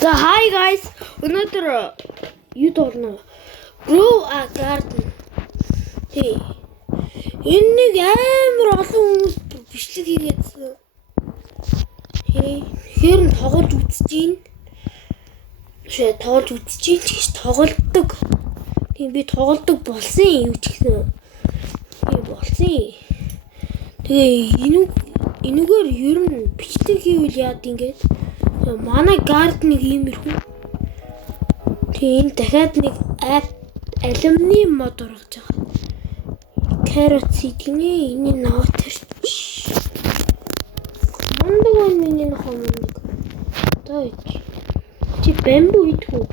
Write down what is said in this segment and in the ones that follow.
So hi guys, өнөөдөр юу дуулна? Grow a garden. Тий. Энэ нэг амар олон хүмүүс бичлэг хийгээдсэн. Тий. Хэр нь тоглож үзчихин. Тоглож үзчихин ч гэж тоглолдог. Тийм би тоглолдог болсон юм ч гэсэн. Тийм болсон. Тэгээ энэгээр ер нь бичлэг хийвэл яад ингээд манай гардныг иймэрхүү. Тийм дахиад нэг алюминий мод ургаж байгаа. Carrot seed-ний энэ навтарч. Мундаг миний хомондог. Той. Чи бамбу идэх үү?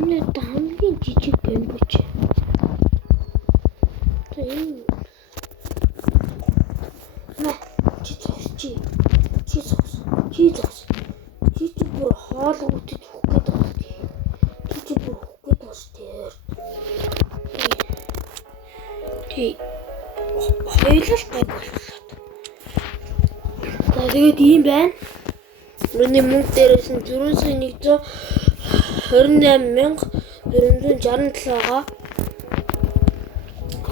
Энэ хамгийн жижиг бамбуч. Тийм. Чи бүр хоол үтэж хөх гээд байна. Чи бүр хөх гээд байна шүү дээ. Тий. Хоёулаа гайг болчихлоо. За тэгээд ийм байна. Миний мөнгө дээрээс нь 428,467 байгаа.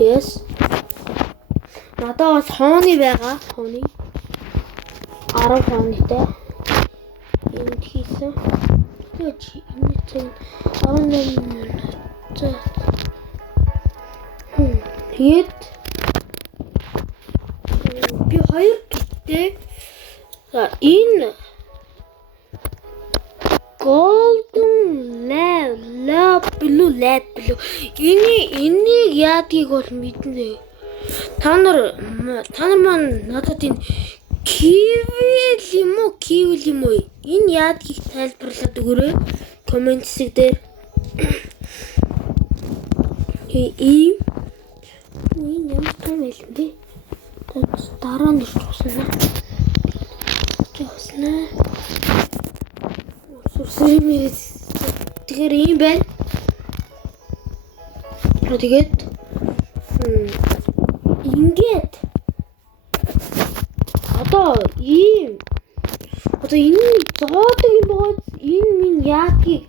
Yes. Надад бас хооны байгаа. Хооны 10 хоонытай. Энд хийсэн. Тэгээд энэ чинь 18 минут. Тэгээд би хоёр гитээ. За энэ golden lab blue. Энийг яадгийг бол мэднэ. Та нар маань надад энэ киви юм уу? Энэ яадгийг тайлбарлаад өгөөрэй. Комент хэсэг дээр. Энэ ямар том байл юм бэ? Дараа нь ирчихсэн. Тэгэхээр ийм байна. Тэгээд ингээд одоо энэ зоодог юм бод энэ минь яадгийг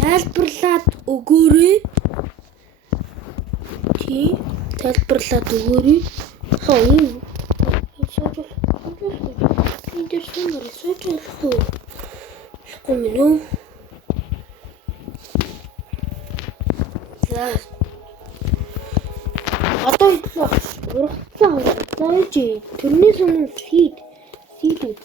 тайлбарлаад өгөөрэй. Тий, тайлбарлаад өгөөрэй. Энэ сожил. Энэ дээр сожил. Комино. За. Одоо ургацсан зааж тэрнээс өмнө seed гэдэг.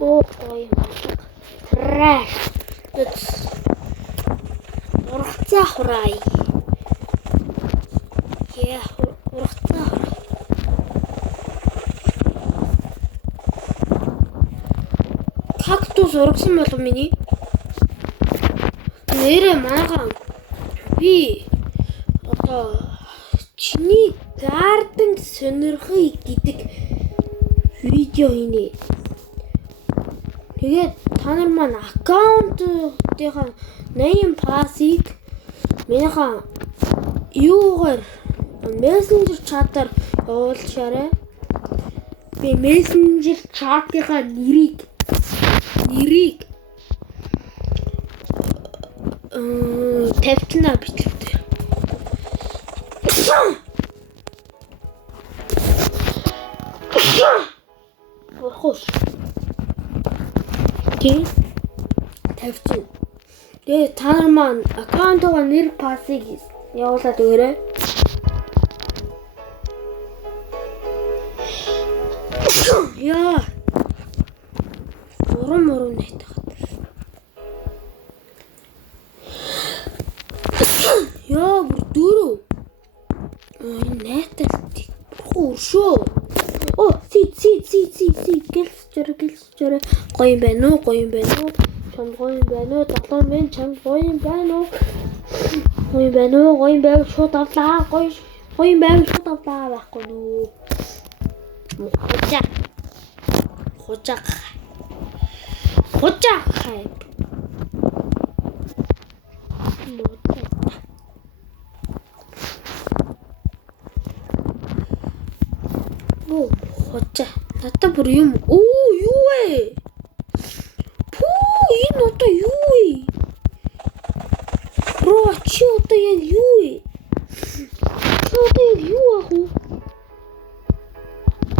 Ой. Trash. Ургацсан хурай. Ургацсан. Кактус ургасан болов миний. Нэрээ манайхан би одоо чиний гарден сонирхъя гэдэг видео хийнэ. Тэгээд та нар маань аккаунтынхаа name pass-ыг минийхаа юугаар мессенжер чатаар явуулшаарай. Би мессенжер чатынхаа нэрийг тавьтнаа бичлэгтэй. Хөөш. Тий. Тавьчих. Тэгээ та нар маань аккаунтаа нэр пассыг явуулаад өгөөрэй. Яа. Урам нэтэх. Яа, бүр нэтэлтик. Хөшөө. Си гэлсчэрэ. Гоё юм байна уу? Чам гоё юм байна уу? Татлан мен чам гоё юм байна уу? Гоё юм байв шууд авлаа. Гоё юм байв шууд авлаа байхгүй юу? Хожаа. Оо, хоча. Надад бүр юм. Оо, юу вэ? Пүү, энэ одоо юу вэ? Бро, чи одоо яг юу вэ? Чи одоо яг юу ах вэ?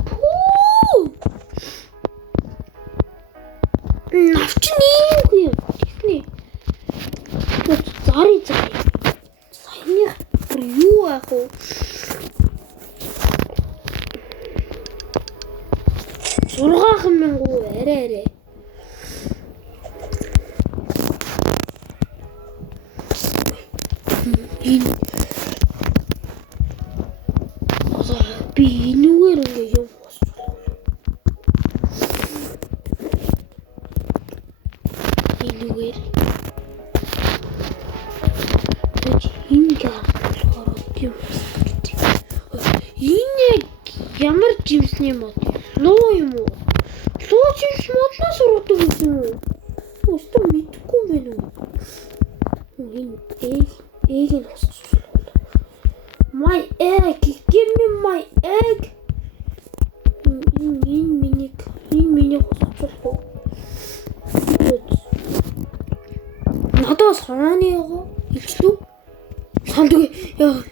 Пүү! Навчны юм. Тэхний. Зари. Саяных бүр юу ах вэ? Зургаахан мянгу арай. Би энэгээр ингээ юм болчихлоо. Энэгээр. Энэ болохоор тийм болчих. Энэ ямар жимсний мод? Луу юм уу? Луу жимс моднаас ургадаг юм уу? Өстө мэдгүй юм байна уу? Энэ ээгийн хосчихлоо. My egg, give me my egg. Энэ миний хосчихлоо. Надад санааны яга илчлүү. Сандгүй яа.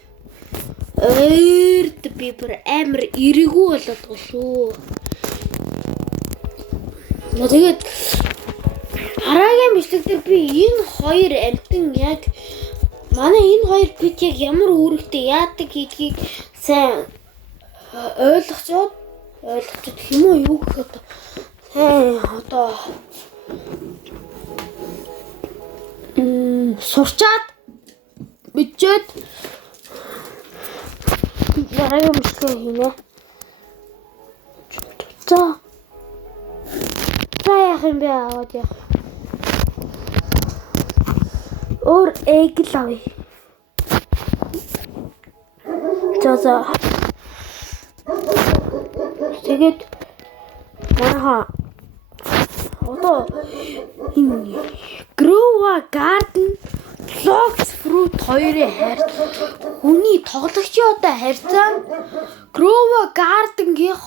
Би бүр амар эрэгүү болоод гоо шүү. Тэгээд дараагийн бичлэг дээр би энэ хоёр амтан яг манай энэ хоёр бит яг ямар үүрэгтэй яадаг гэдгийг сайн ойлгоцоод хэм үү юу гэхэд одоо сурчаад бичээд дараагийн бичлэг хийнэ. За яах юм бэ аваад яах. Өөр egg л авъя. За. Тэгээд манайха одоо энэ Grow a Garden Blocks Fruit хоёрын хайр хүний тоглогчийн одоо харьцаа Grow a Garden-гийн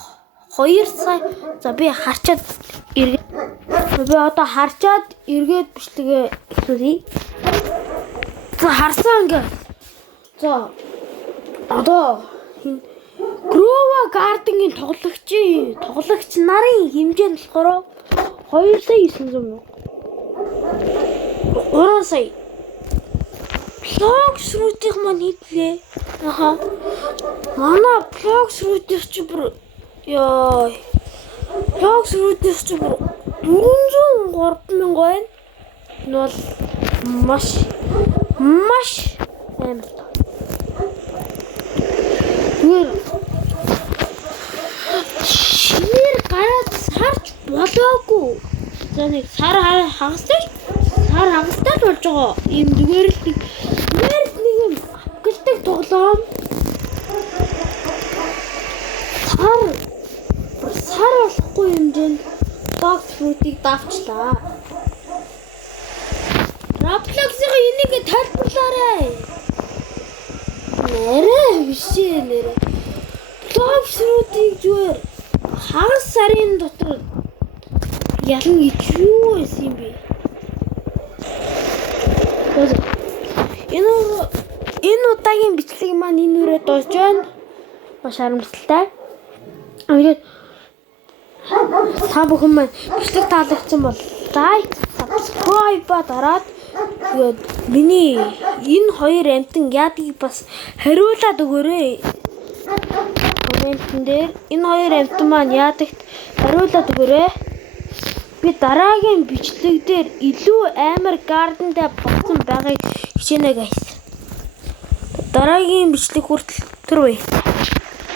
2 сая. За би харчаад эргээд. Би одоо харчаад эргээд бичлэгээ эхлүүлье. За харсан ингээ. За одоо Grow a Garden-гийн тоглогч нарын хэмжээ нь болохоор 2,900,000. 3 сая. Blocks Fruit-ийн маань хийлээ. Манай Blocks Fruit-ийн чи бүр яа. Blocks Fruit-ийн чи бүр 403,000 байна. Энэ бол маш амар. Шинээр гараад сарч болоогүй. За нэг сар хагастай болж байгаа. Ийм зүгээр л нэг юм апгэлдэг тоглоом. Сар болохгүй хэмжээнд Blocks Fruit-ийг давчлаа. Roblox-ийн энийг тайлбарлаарай. Нэрээ биш нэрээ. Blocks Fruit-ийг зүгээр хагас сарын дотор ялна гэж юу байсан юм бэ? Энэ удаагийн бичлэг маань энэ үрээ дуусж байна. Маш харамсалтай. Тэгээд та бүхэн маань бичлэг таалагдсан бол лайк, subscribe дараад тэгээд миний энэ хоёр амтан яадгийг бас хариулаад өгөөрэй. Комментэн дээр энэ хоёр амтан маань яадагт хариулаад өгөөрэй. Би дараагийн бичлэг дээр илүү амар гардентай болсон байгааг хичээнэ guys. Дараагийн бичлэг хүртэл тэр үе.